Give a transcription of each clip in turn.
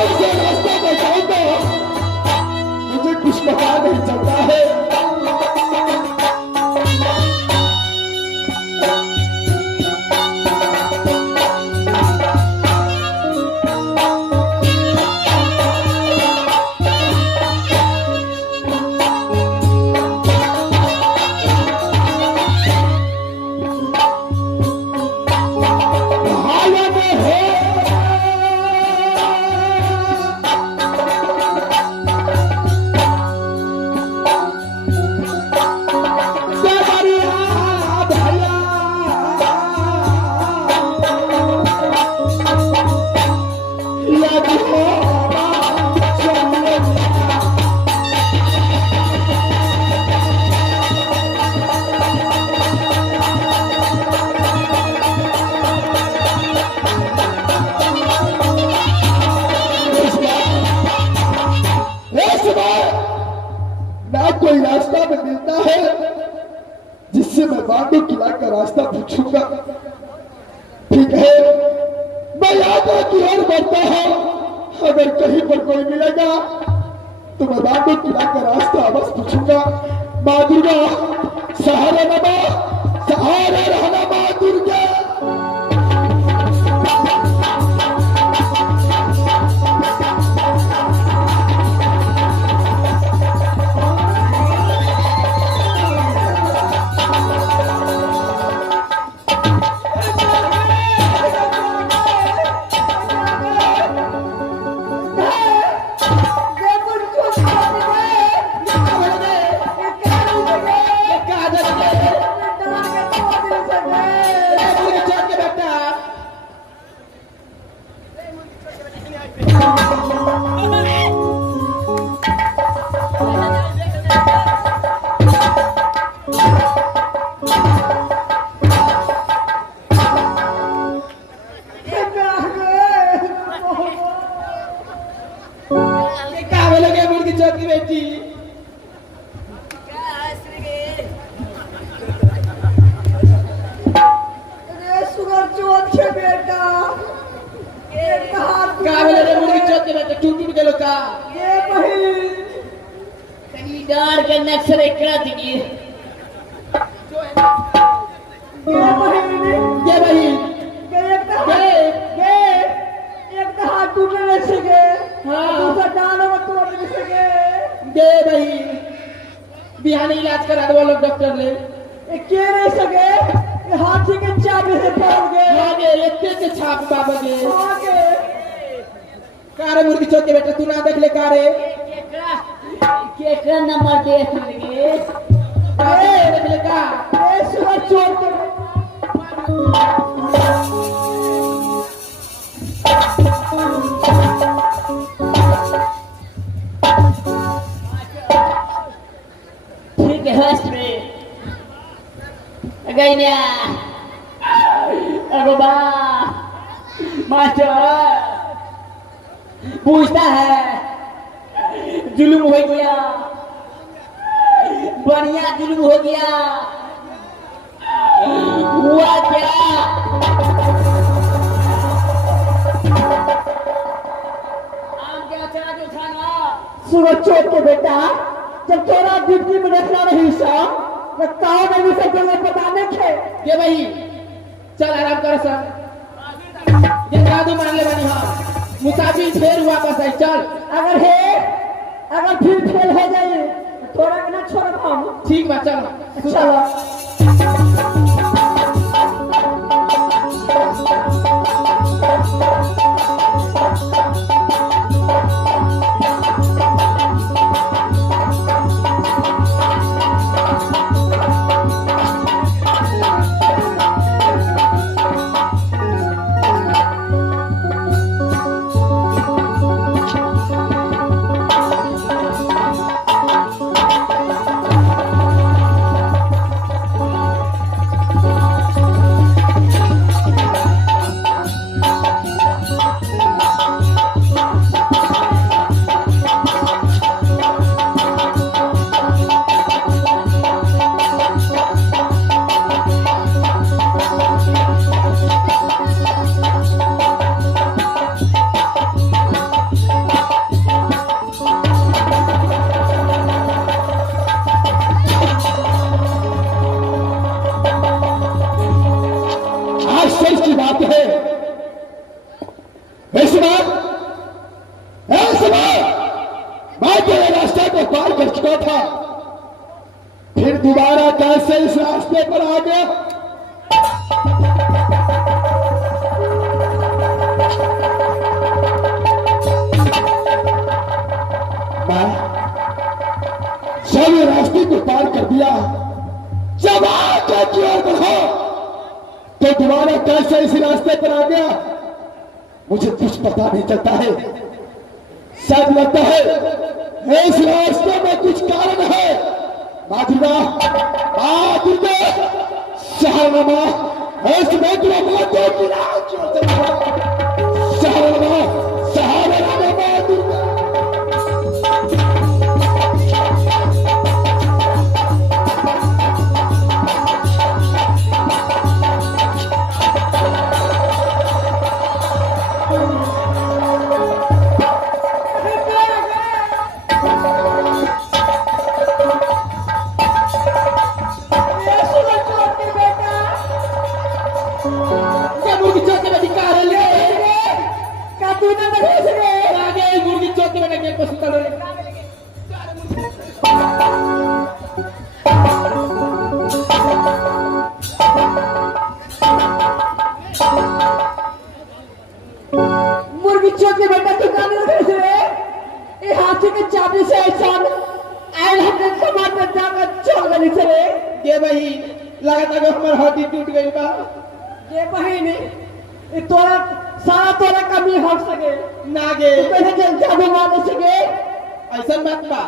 कौन सा रास्ता बताऊंगा, मुझे कुछ पता नहीं चलता है। कोई रास्ता में मिलता है जिससे मैं बांडू किला का रास्ता पूछूंगा। ठीक है, मैं यात्रा की ओर बढ़ता हूं। अगर कहीं पर कोई मिलेगा तो मैं बांडू किला का रास्ता बस पूछूंगा। माँ दुर्गा सहारा नमा, सहारा रहना माँ दुर्गा। बेटी सुगर चोट के बेटा कावले रे मुर्गी चोट के बेटा टूट गेलो का ये बहिन कनी डार के नक्सर एकरा दिगी ये बहिन एक हाथ टूट नहीं सके। हाँ दूसरा डाल में तोड़ नहीं सके। दे भाई बिहानी इलाज करा दो लोग डॉक्टर ले ये के नहीं सके। ये हाथी के चाबी से पड़ गए। आगे इतने से छाप बाबा के आगे कारे मुर्गी चोट के बेटा तू ना देख ले कारे केकरा नंबर देख लेंगे देख ले का ये सुगर चोट के ठीक है हंस रे गईया अरे बा मास्टर पूछता है जुलूम हो गया बढ़िया जुलूम हो गया हुआ क्या आम क्या चला जो खाना सुगर चोट के बेटा जब तेरा ड्यूटी में रखना नहीं सा तो काओ में भी सब जगह बताने थे। ये भाई चल आराम कर सर ये जादू मान ले बनी हाँ मुसाफिर फिर वापस आई चल अगर फिर फेल हो जाए थोड़ा के ना छोड़ हम ठीक बा चल चलो मैं तेरे रास्ते को पार कर चुका था, फिर दोबारा कैसे इस रास्ते पर आ गया? मैं जब रास्ते को पार कर दिया, जब आगे की ओर बढ़ा तो दोबारा कैसे इस रास्ते पर आ गया मुझे कुछ पता नहीं चलता है। शायद लगता है इस रास्ते में कुछ कारण है। माँ दुर्गा शहरमा इसमें तुम माते की राज शहरमा शहरमा माँ दुर्गा। मुर्गी चोट के बेटा तू काने लगे रे? ये हाथी के चाबी से ऐसा आयल हमने समाज में जाकर चल गई रे। ये भाई लगता है हमार हड्डी टूट गई बा। ये बहन ये तोरा सारा तोरा कमी हट सके नागे तू पहले जल जादू मार सके ऐसा बात बा।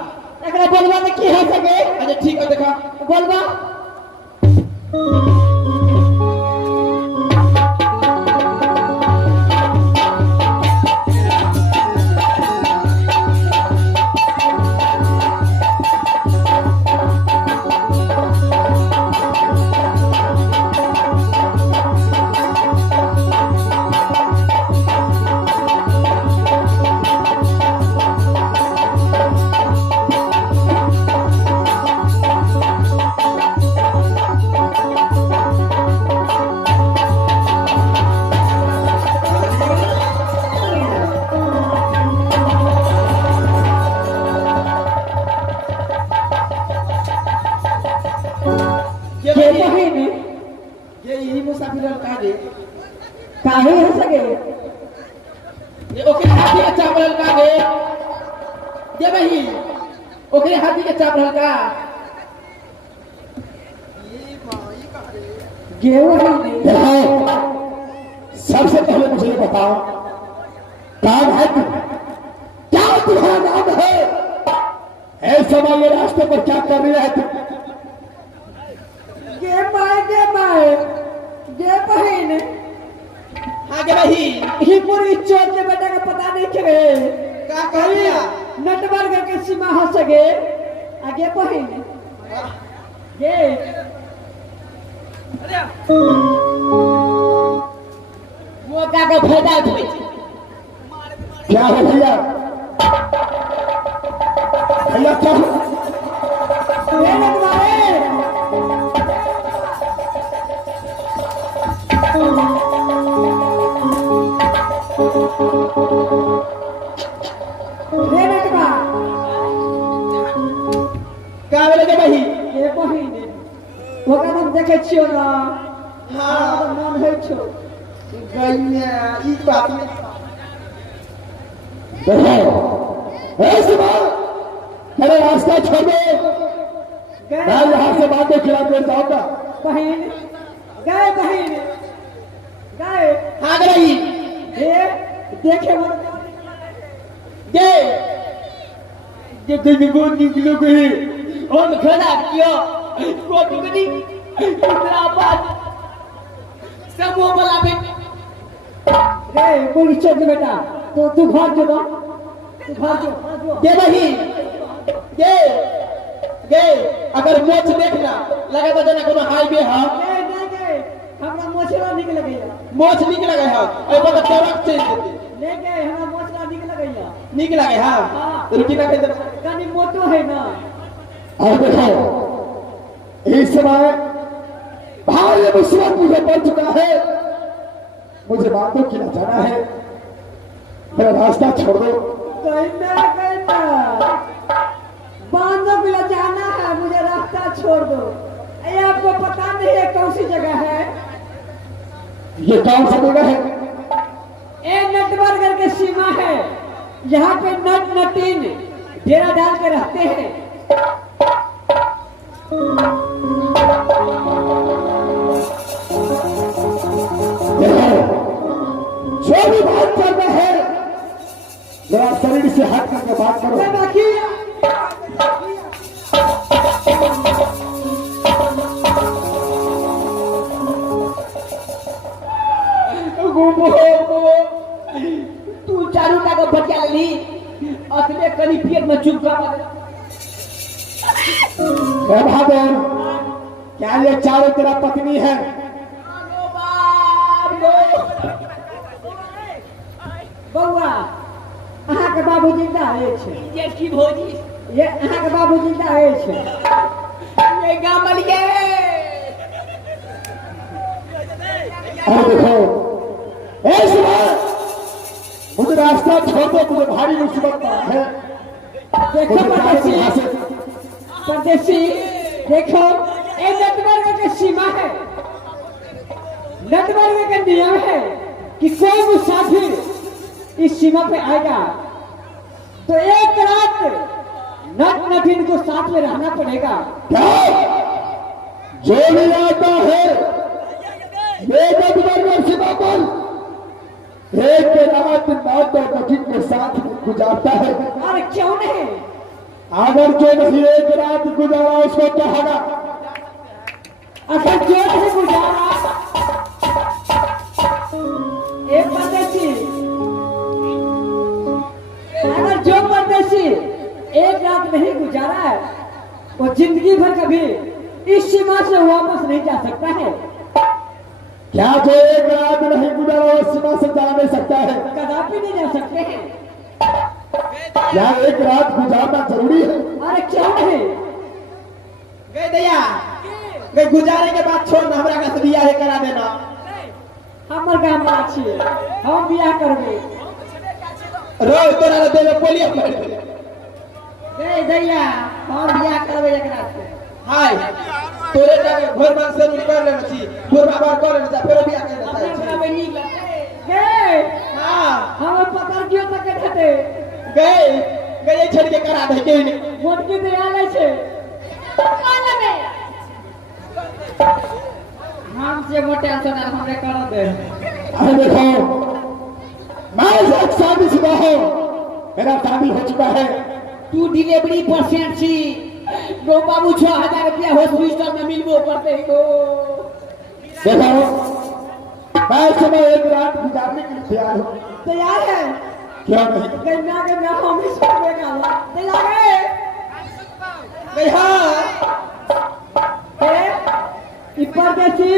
एकरा बोलवा में की हो सके? अच्छा ठीक है देखा बोलवा ये यही मुसाफिर का दे काहे हो सके ये ओके हाथी के चावल का दे ये भाई ओके हाथी के चावल का गेहूं है सबसे पहले मुझे ये बताओ कौन है तू? क्या तुम्हारा नाम है? ऐसे वाले रास्ते पर क्या कर रही है तू? गे बहन हाँ के भाई ही पूरी चोर के बेटा का पता नहीं चले का करिया नटवर के सीमा हो सके आगे बहन गे वो का फायदा उठबै क्या है भैया? भैया क्या है? गे नटवारे गे नटवा का बोले के भाई गे बहन ओकरा हम देखे छियो ना हाँ मन है छो गइया ई बात में देखो ऐसे बात मेरे रास्ता छोड़ दो। गए मैं यहाँ से बातों खिला कर जाऊंगा। बहन गए बहन गए हाँ के भाई देखे वो ये कोई बहुत निकलो गए हम खड़ा कियो कोटू कदी इतना बात सब वो वाला पे गए बोली चल बेटा तो तू घर जो तू घर जो ये भाई ये अगर मोच देखना लगा तो जना कोनो हाईवे है गए नहीं गए हमरा मोचरा निकल गया मोच निकल गए है ए पर ट्रक चेंज देते ले गए हमरा मोचरा निकल गया निकल गए हां हाँ। रुकी ना कहते कनी मोटो है ना और देखो इस समय भारी मुसीबत मुझे पड़ चुका है। मुझे बातों के लिए जाना है। मेरा रास्ता छोड़ दो। कहना छोड़ दो। ये आपको पता नहीं है कौन सी जगह है? ये कौन सा जगह है? ये नटबरगढ़ की सीमा है। यहाँ पे नट नटीन डेरा डाल के रहते हैं। जो भी बात करना है जरा शरीर से हट करके बात करो। मैं बाकी तू चारू का भटिया ली असले कली पेट में चुपका बहादुर, क्या ये चारों तेरा पत्नी है? बउआ अहाँ के बाबू जिंदा अछि। ये की भौजी ये अहाँ के बाबू जिंदा अछि। ये गामलिए अरे देखो मुझे रास्ता छोड़ दो, मुझे भारी मुसीबत है। देखो मुझे जाने दो यहाँ से। परदेसी देखो ये नटबरगढ़ की सीमा है। नटबरगढ़ का नियम है कि कोई मुसाफिर इस सीमा पे आएगा तो एक रात नट नटीन को साथ में रहना पड़ेगा। क्या जो भी आता है ये नटबरगढ़ सीमा पर एक रात नाट और नटीन के साथ गुजारता है। और क्यों नहीं? अगर जो नहीं एक रात गुजारा उसको क्या होगा? अगर जो नहीं गुजारा एक परदेसी, अगर जो परदेसी एक रात नहीं गुजारा है वो जिंदगी भर कभी इस सीमा से वापस नहीं जा सकता है। क्या जो एक रात नहीं गुजारा वो सीमा से जा नहीं सकता है? कदापि नहीं जा सकते हैं। क्या एक रात गुजारना जरूरी है? अरे क्यों नहीं? गए दैया गए गुजारे के बाद छोड़ ना हमरा का बियाह है करा देना। हमर गाँव में अच्छी हम बियाह करबे। रो तोरा ला देले पोलियो मार दे। गए दैया हम बियाह करबे एकरा से। हाय तोरे जाके घर मांग से कर लेना छी, पूरा बार कर लेना छी, फिर बियाह करना चाहिए। गए हां हम पकड़ क्यों तक खते गए गए छड़ के करा दे के नहीं मोटकी दे आले छे माने में हम से मोटे सोना हमरे कर दे। अरे देखो मैं एक शादीशुदा हूँ, मेरा शादी हो चुका है। तू डिलीवरी परसेंट छी गो बाबू 6000 रुपया हॉस्पिटल में मिलबो करते हो। देखो मैं इस समय एक रात गुजारने के लिए तैयार हूँ। तैयार है? क्यों नहीं? गन्ना के मैं हम ही सोचेगा तैयार है? गए हां ई परदेसी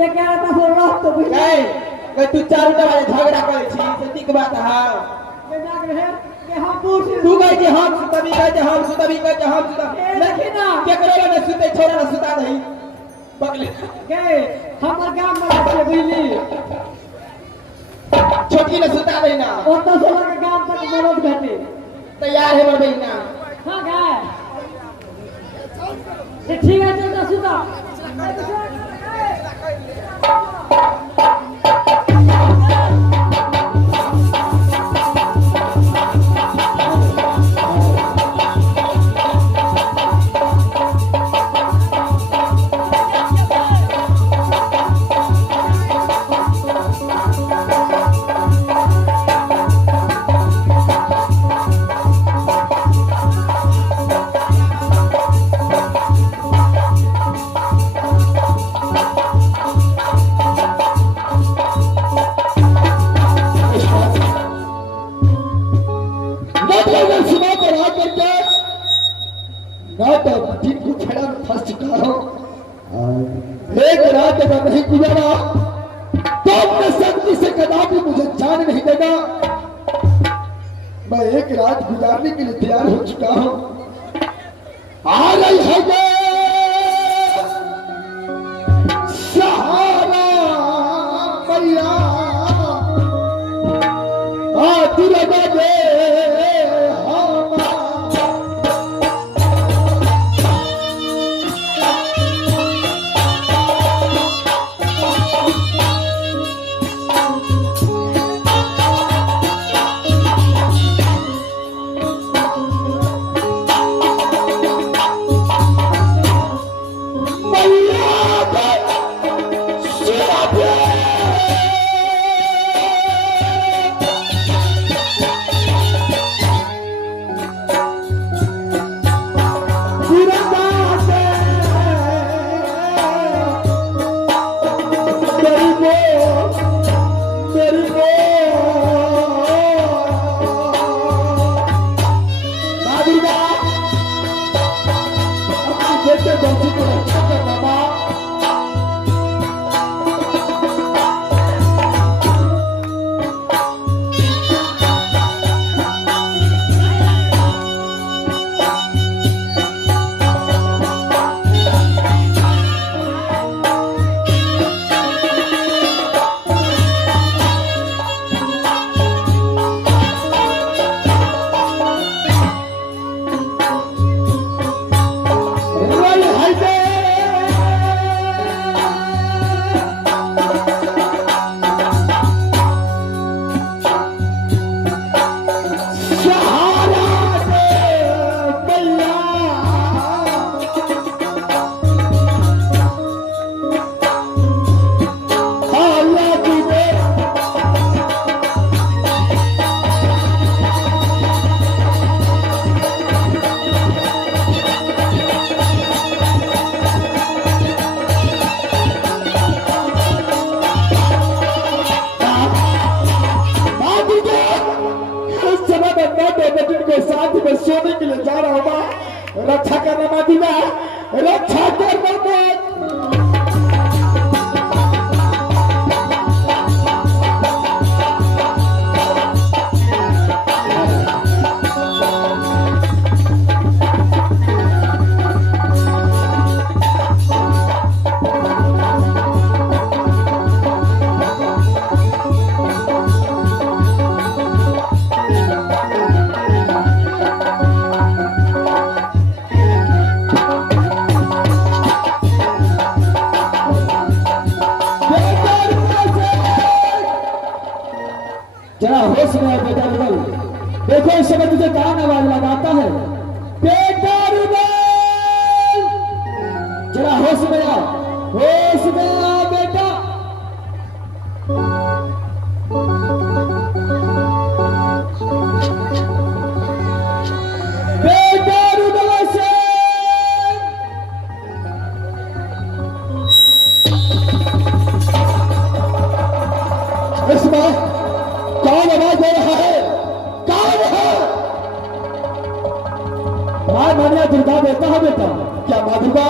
ये कह रहा था रह तो बुझ गए गए तू चारू टा वाले झगड़ा करे छी से ठीक बात हां। गन्ना के है कि हम पूछ तू गए जे हम सुतबी गए जे हम सुतबी गए जे हम सुतब लेकिन ना केकरो ने सुते छोरा ना सुता नहीं पगले गए हमर गांव में अच्छे बुझली छोटी ने सुता नहीं ना। ओतो से लगे गांव तक मरद घटे। तैयार है बड़ बहिना। हां गए ये ठीक है चल सुता। एक रात अगर नहीं गुजारा तो अपने शक्ति से कदापि मुझे जान नहीं देगा। मैं एक रात गुजारने के लिए तैयार हो चुका हूं। आ रही है ये सहारा मैया आती लगा दे के साथ में सोने के लिए जा रहा हूँ माँ। रक्षा करना मादीना, रक्षा करना माँ। जरा होश में आओ बेटा रुबल। देखो इस समय तुझे कौन आवाज लगाता है? बेटा रुबल, जरा होश में आओ, होश में आओ बेटा। बेटा रुबल से इसमें कौन आवाज दे रहा है? कौन है? मां मानिया दुर्गा बेटा है बेटा। क्या माँ दुर्गा?